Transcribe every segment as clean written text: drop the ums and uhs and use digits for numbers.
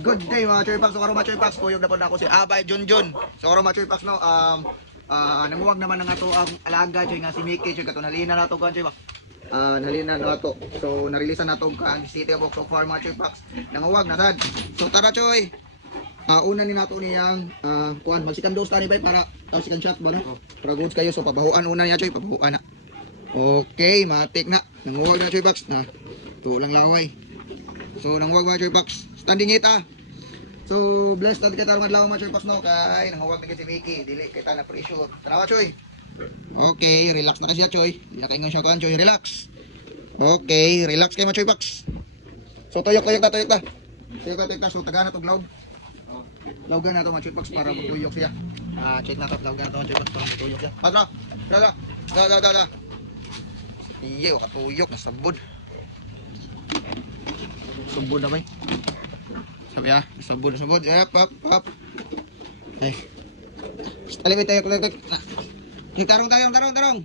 Good day mga Choy Pax. So karon mga Choy Pax, kuyog na po na ako si Abay Junjun. So karon mga Choy Pax no, nanguwag naman ng ato ang alaga Choy nga si Mickey Choy kato nalina nato kan Choy Pax. Nalina nato. So narilisan nato kan City of Oxo Farm mga Choy Pax. Nanguwag na sad. So tara Choy. Una ni nato niyang kuan magsikan dos tani bay para sikan shot ba no? Para goods kayo so pabahuan una niya Choy, pabahuan na. Okay, matik na. Nanguwag na Choy Pax na. To lang laway. So nanguwag mga Choy Pax. Standing it So blessed na kita mga mga Choy Pax no kay nanguwag na si Mickey, dili kita na pressure. Tanawa Choy. Okay, relax na kasi Choy. Di na kaingon siya kan Choy, relax. Okay, relax kay mga Choy Pax. So tuyok ta. Tuyok ta so taga na tog lawg. Lawgan na to mga Choy Pax para matuyok siya. Check na to lawgan na to mga Choy Pax para matuyok siya. Patra. Da. Iyo katuyok na sabod. Sabod na bay. Sabi sabod. Up. Ay. Alipit tayo, kulik. Tarong.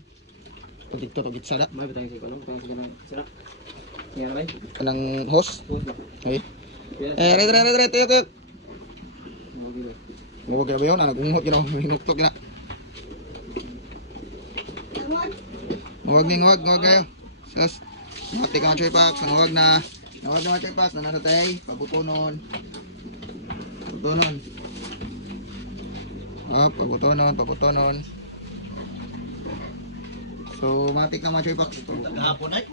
Tugit sada. May betang si kolong, betang si kana sarap. Yan bay. Kanang host. Post ba. Ay. Re, tuyok. Mogi bay. Huwag ka ba yun? Nagungot yun ako. Hinuktok yun. Huwag kayo. Sus. Mati ka mga Choy Pax. Huwag na mga Choy Pax. Nananatay. Pabutonon. Pabutonon. So, matik na mga Choy Pax. Hapon ay.